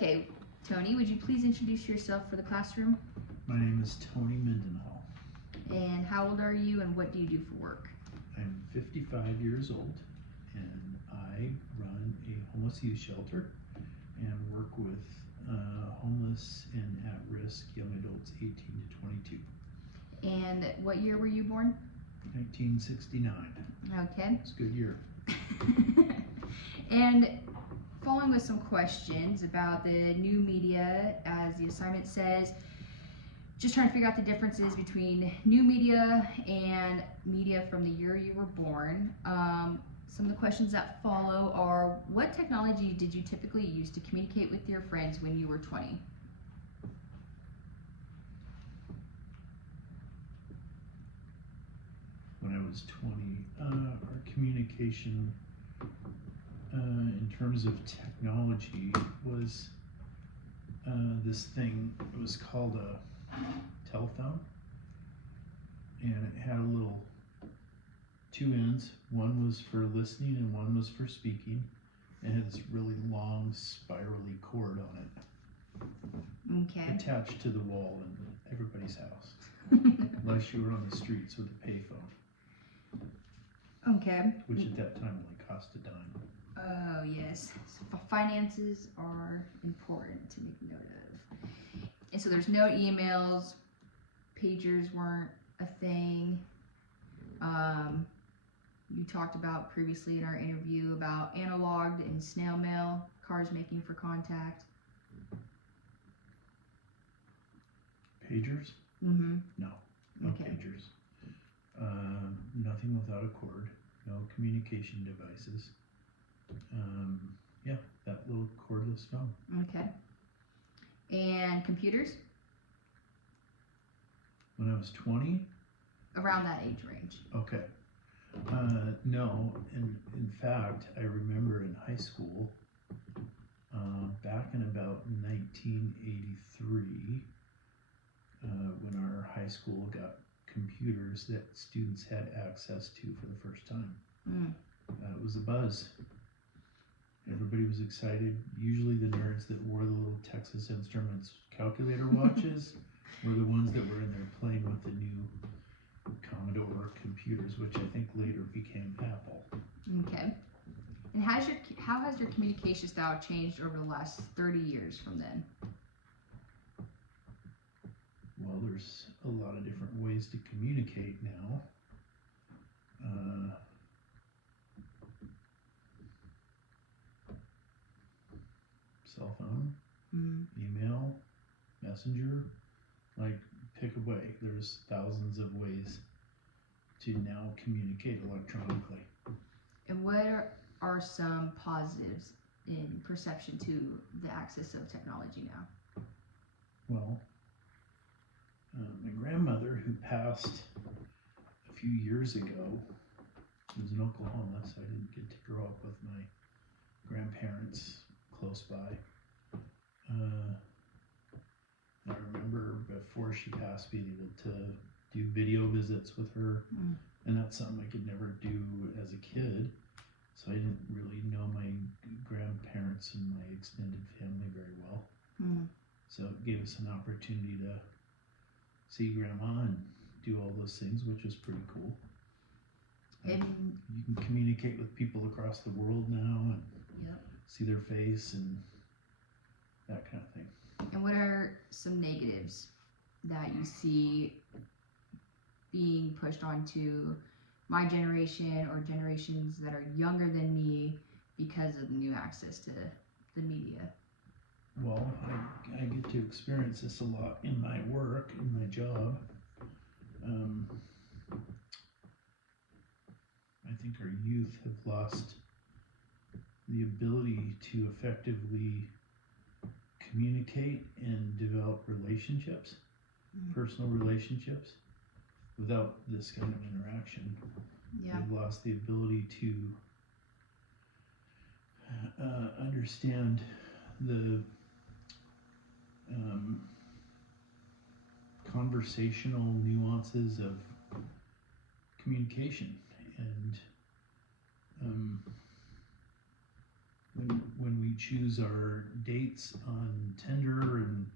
Okay, Tony, would you please introduce yourself for the classroom? My name is Tony Mendenhall. And how old are you and what do you do for work? I'm 55 years old and I run a homeless youth shelter and work with homeless and at-risk young adults 18 to 22. And what year were you born? 1969. Okay. It's a good year. And following with some questions about the new media, as the assignment says, just trying to figure out the differences between new media and media from the year you were born. Some of the questions that follow are, what technology did you typically use to communicate with your friends when you were 20? When I was 20, our communication in terms of technology was this thing. It was called a telephone, and it had a little two ends. One was for listening and one was for speaking. It had this really long spirally cord on it, Okay. attached to the wall in everybody's house, unless you were on the streets with a payphone, Okay. which at that time only cost a dime. Oh, yes. So finances are important to make note of. And so there's no emails, pagers weren't a thing. You talked about previously in our interview about analog and snail mail, cars making for contact. Pagers? Mm-hmm. No, no Okay. pagers. Nothing without a cord, no communication devices. Yeah, that little cordless phone. Okay. And computers? When I was 20, Around that age range. okay. No, in fact, I remember in high school, back in about 1983, when our high school got computers that students had access to for the first time. It was a buzz. Everybody was excited. Usually the nerds that wore the little Texas Instruments calculator watches were the ones that were in there playing with the new Commodore computers, which I think later became Apple. Okay. And how has your communication style changed over the last 30 years from then? Well, there's a lot of different ways to communicate now. Cell phone, email, messenger, like pick away. There's thousands of ways to now communicate electronically. And what are some positives in perception to the access of technology now? Well, my grandmother, who passed a few years ago, she was in Oklahoma, so I didn't get to grow up with my grandparents close by. I remember before she passed being able to do video visits with her, and that's something I could never do as a kid, so I didn't really know my grandparents and my extended family very well. So it gave us an opportunity to see grandma and do all those things, which was pretty cool. And you can communicate with people across the world now and see their face and that kind of thing. And what are some negatives that you see being pushed onto my generation or generations that are younger than me because of the new access to the media? Well, I get to experience this a lot in my work, in my job. I think our youth have lost the ability to effectively communicate and develop relationships, personal relationships, without this kind of interaction. They've lost the ability to understand the conversational nuances of communication, and when we choose our dates on Tinder, and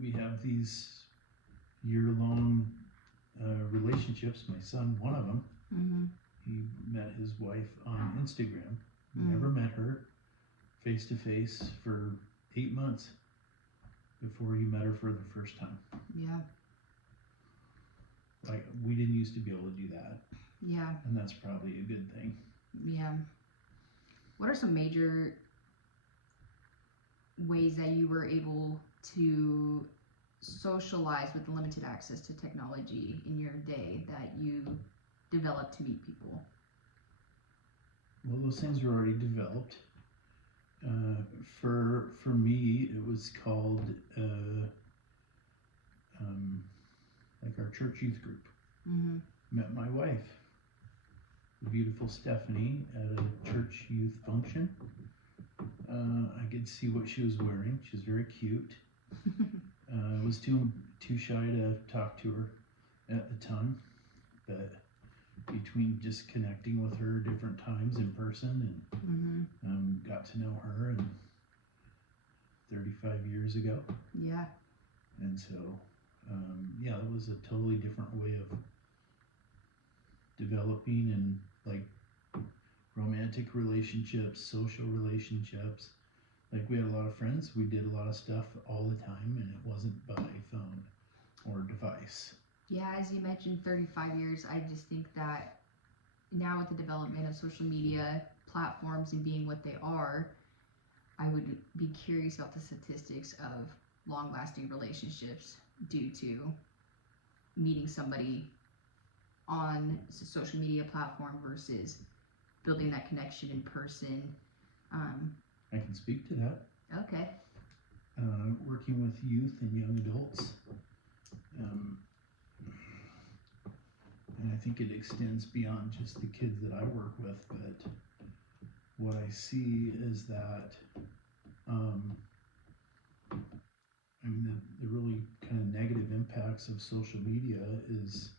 we have these year-long relationships. My son, one of them, he met his wife on Instagram. Never met her face to face for 8 months before he met her for the first time. Yeah. Like, we didn't used to be able to do that. Yeah. And that's probably a good thing. Yeah. What are some major ways that you were able to socialize with limited access to technology in your day that you developed to meet people? Well, those things were already developed. For me, it was called like our church youth group. Met my wife, the beautiful Stephanie, at a church youth function. I could see what she was wearing. She was very cute. I was too shy to talk to her at the time, but between just connecting with her different times in person and got to know her, and 35 years ago. Yeah. And so, yeah, it was a totally different way of developing, and like romantic relationships, social relationships. Like, we had a lot of friends. We did a lot of stuff all the time, and it wasn't by phone or device. Yeah, as you mentioned, 35 years, I just think that now with the development of social media platforms and being what they are, I would be curious about the statistics of long-lasting relationships due to meeting somebody on a social media platform versus building that connection in person. I can speak to that. Okay. Working with youth and young adults. And I think it extends beyond just the kids that I work with, but what I see is that, I mean, the really kind of negative impacts of social media is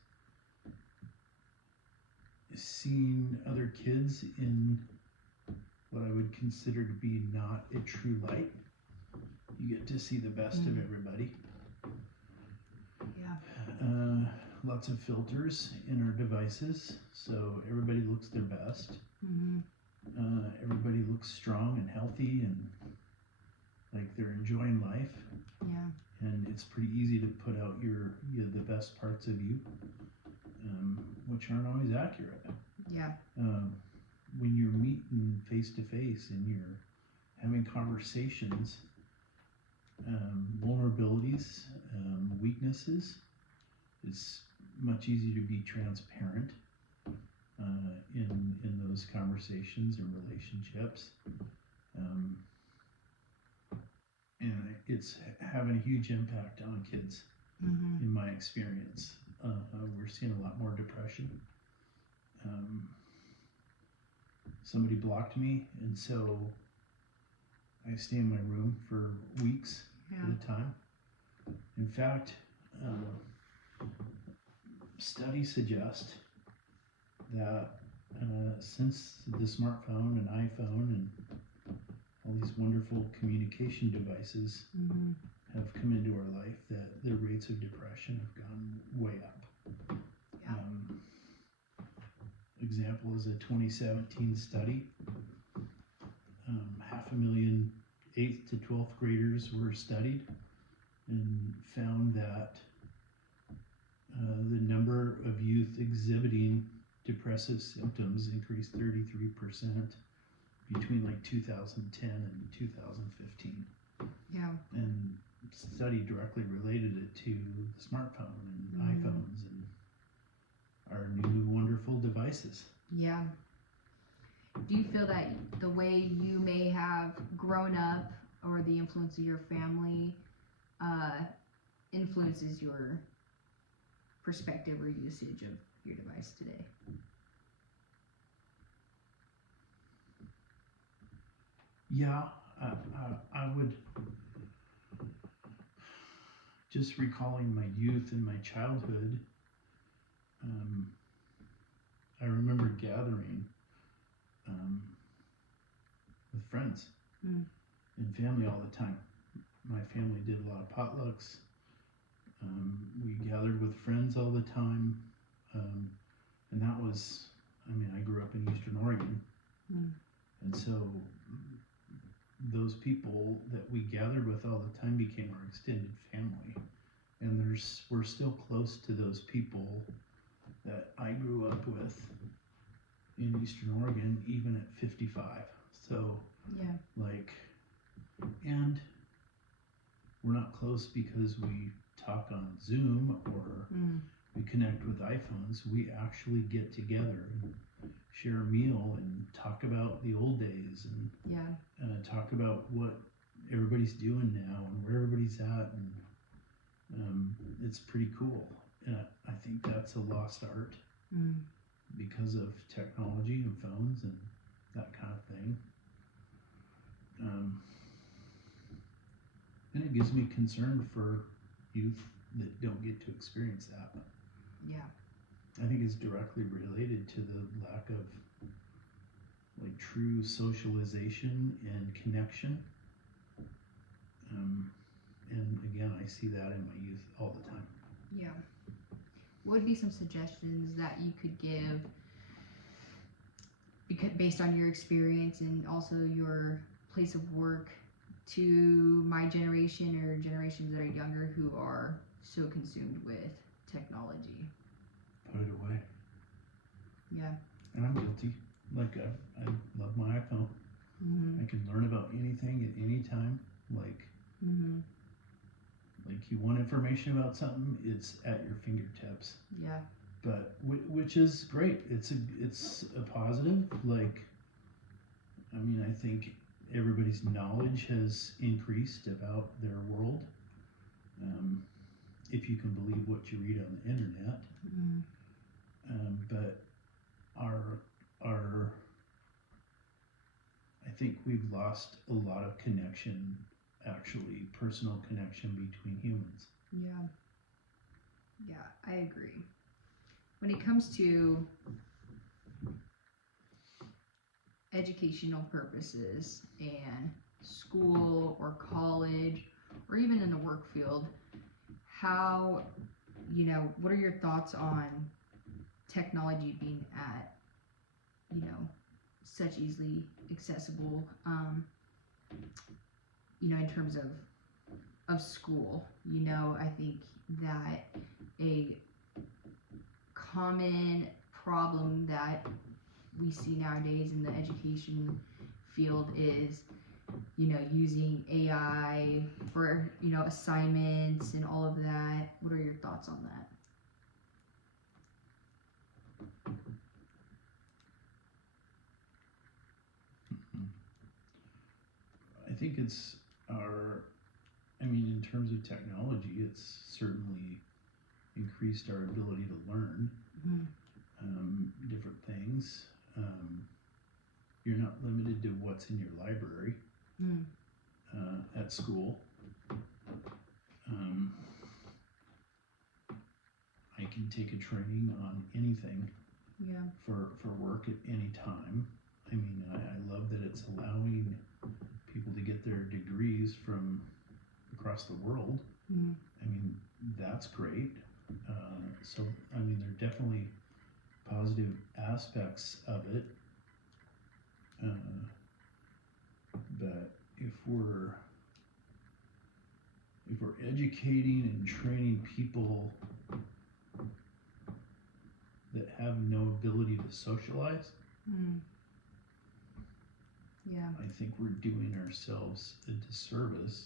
seeing other kids in what I would consider to be not a true light. You get to see the best of everybody. Yeah. Lots of filters in our devices, so everybody looks their best. Everybody looks strong and healthy and like they're enjoying life. Yeah. And it's pretty easy to put out the best parts of you, which aren't always accurate. Yeah. When you're meeting face to face and you're having conversations, vulnerabilities, weaknesses, it's much easier to be transparent in those conversations and relationships. And it's having a huge impact on kids, in my experience. We're seeing a lot more depression. Somebody blocked me, and so I stay in my room for weeks at a time. In fact, studies suggest that since the smartphone and iPhone and all these wonderful communication devices have come into our life, that the rates of depression have gone way up. Yeah. Example is a 2017 study. 500,000 8th to 12th graders were studied and found that the number of youth exhibiting depressive symptoms increased 33% between like 2010 and 2015. Yeah. And study directly related it to the smartphone and iPhones and our new wonderful devices. Yeah. Do you feel that the way you may have grown up or the influence of your family influences your perspective or usage of your device today? Yeah, I would, just recalling my youth and my childhood, I remember gathering with friends Mm. and family all the time. My family did a lot of potlucks. We gathered with friends all the time. And that was, I mean, I grew up in Eastern Oregon. Mm. And so those people that we gathered with all the time became our extended family. And we're still close to those people that I grew up with in Eastern Oregon, even at 55. So, Yeah. like, and we're not close because we talk on Zoom or Mm. we connect with iPhones. We actually get together and share a meal and talk about the old days and Yeah. talk about what everybody's doing now and where everybody's at, and it's pretty cool. And I think that's a lost art Mm. because of technology and phones and that kind of thing. And it gives me concern for youth that don't get to experience that. Yeah. I think it's directly related to the lack of like true socialization and connection. And again, I see that in my youth all the time. Yeah. What would be some suggestions that you could give, because based on your experience and also your place of work, to my generation or generations that are younger who are so consumed with technology? Put it away. Yeah. And I'm guilty. Like I love my iPhone. Mm-hmm. I can learn about anything at any time. Like Mm-hmm. like you want information about something, it's at your fingertips. Yeah. But which is great. It's a positive. Like, I mean, I think everybody's knowledge has increased about their world. If you can believe what you read on the internet. Mm-hmm. But our I think we've lost a lot of connection, actually personal connection between humans. Yeah. Yeah, I agree. When it comes to educational purposes and school or college or even in the work field, how, what are your thoughts on technology being at, such easily accessible, in terms of school? I think that a common problem that we see nowadays in the education field is, using AI for, assignments and all of that. What are your thoughts on that? I think in terms of technology, it's certainly increased our ability to learn different things. You're not limited to what's in your library at school. I can take a training on anything for work at any time. I mean, I love that it's allowing people to get their degrees from across the world. I mean, that's great. So, I mean, there are definitely positive aspects of it. But if we're educating and training people that have no ability to socialize, Yeah. I think we're doing ourselves a disservice.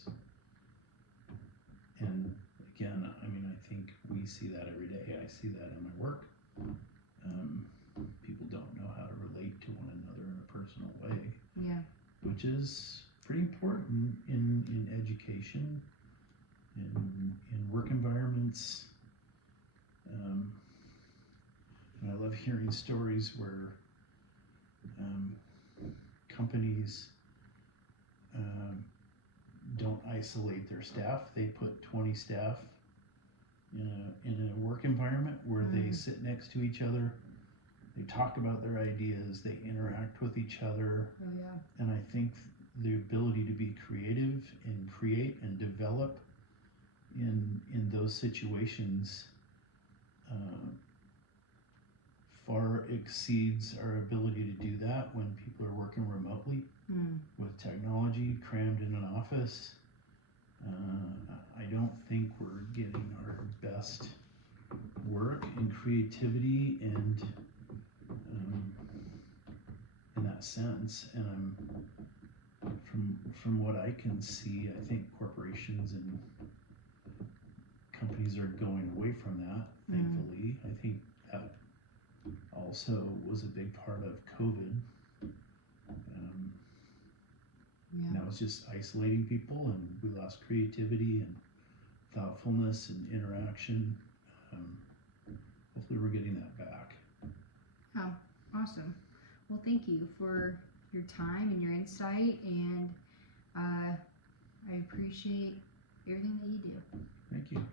And again, I mean, I think we see that every day. I see that in my work. People don't know how to relate to one another in a personal way. Yeah. Which is pretty important in education, in work environments. And I love hearing stories where companies don't isolate their staff. They put 20 staff in a work environment where they sit next to each other they talk about their ideas, they interact with each other, Oh yeah. and I think the ability to be creative and create and develop in those situations far exceeds our ability to do that when people are working remotely with technology crammed in an office. I don't think we're getting our best work and creativity and in that sense. And from what I can see, I think corporations and companies are going away from that, thankfully. I think that also was a big part of COVID. And that was just isolating people, and we lost creativity and thoughtfulness and interaction. Hopefully we're getting that back. Oh, awesome. Well, thank you for your time and your insight, and I appreciate everything that you do. Thank you.